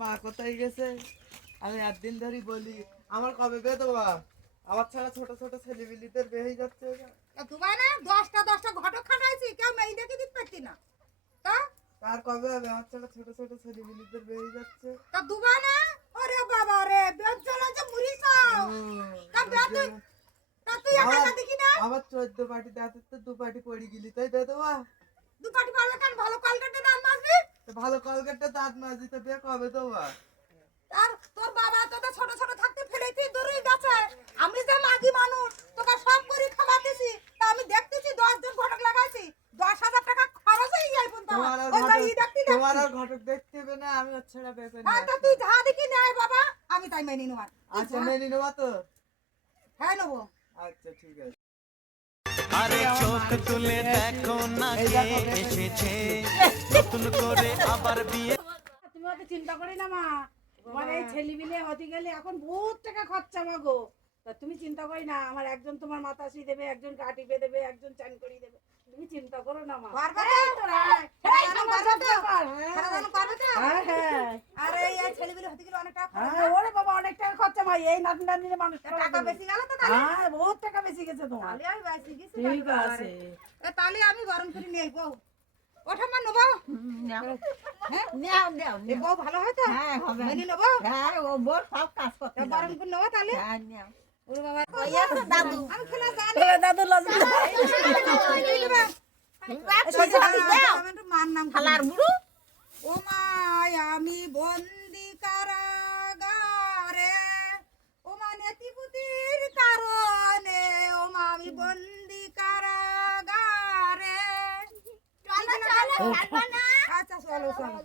মা কোথায় গেছে? আমি একদিন ধরেই বলি আমার কবে বিয়ে দেবো? আমার ছাড়া ছোট ছোট ছেলেপিলিদের বিয়ে হয়ে যাচ্ছে। তোমার না 10টা ঘটক খাটাইছি, কেউ মেয়ে দেখে দিতে পারতি না। তা তার কবে হবে? আমার ছাড়া ছোট ছোট ছেলেপিলিদের বিয়ে হয়ে যাচ্ছে। তা দুবা না? ওরে বাবা রে, বেদ চলে যে মুড়ি খাও। তা বেদ তা তুই একা দেখি না? আমার 14 পার্টি দাঁতের তো 2 পার্টি পড়ে গেলি, তাই বিয়ে দেবো? দু পাটি পারলে কেন? ভালো কলকাতা দাম মাসবি। ভালো কলকাতা দাঁত মাঝি তো বিয়ে কবে দেবো? আর তোর বাবা তোদের ছোট ছোট থাকতে ফেলেছি দূরেই গেছে। আমি যে মাগি মানুষ, তোকে সব করে খাওয়াতেছি। তা আমি দেখতেছি 10 জন ঘটক লাগাইছি, 10,000 টাকা খরচ হয়ে যায় পর্যন্ত। তোমার আর ঘটক দেখতে হবে না, আমি ওর ছাড়া বিয়ে করি না। তা তুই যা দেখি নেয় বাবা, আমি তাই মেনে নেব। আচ্ছা মেনে নেবো তো? হ্যাঁ নেবো। আচ্ছা ঠিক আছে। আরে চোখ তুলে দেখো না কে এসেছে নতুন করে আবার বিয়ে। তুমি অত চিন্তা করি না মা, মানে এই ছেলে মিলে হতে গেলে এখন বহুত টাকা খরচা মাগো। তা তুমি চিন্তা করি না, আমার একজন তোমার মাতাসি দেবে, একজন কাটিবে দেবে, একজন চান করি দেবে। তুমি চিন্তা করো না মা। পারবে এই তো রায়, এই আমার সব ব্যাপার। হ্যাঁ হ্যাঁ আরে এই ছেলেগুলো হতে গেলে অনেক টাকা হ্যাঁ, ওরে বাবা অনেক টাকা খরচা মা, এই নাতি নাতনির মানুষ করার টাকা জন্য। বেশি গেল তো তাহলে। হ্যাঁ বহুত টাকা বেশি গেছে তোমার। তাহলে আমি বাইসি গেছি। ঠিক আছে। তাহলে আমি গরম করে নেই বউ। ওঠা মা নেবো। নাও এই বউ ভালো হয় তো? হ্যাঁ হবে মেনে নেবো। হ্যাঁ ও বোর সব কাজ করতে গরম করে নেবো তাহলে। হ্যাঁ নাও ওরে বাবা ওই আছে দাদু আমি খেলা জানি। তোরা দাদু লজ্জা মার নাম খালার বুড়ো ও মা আমি বন্দি কারাগারে, ও মা নেতিপুতির কারণে, ও মা আমি বন্দি কারাগারে। আচ্ছা চলো চলো।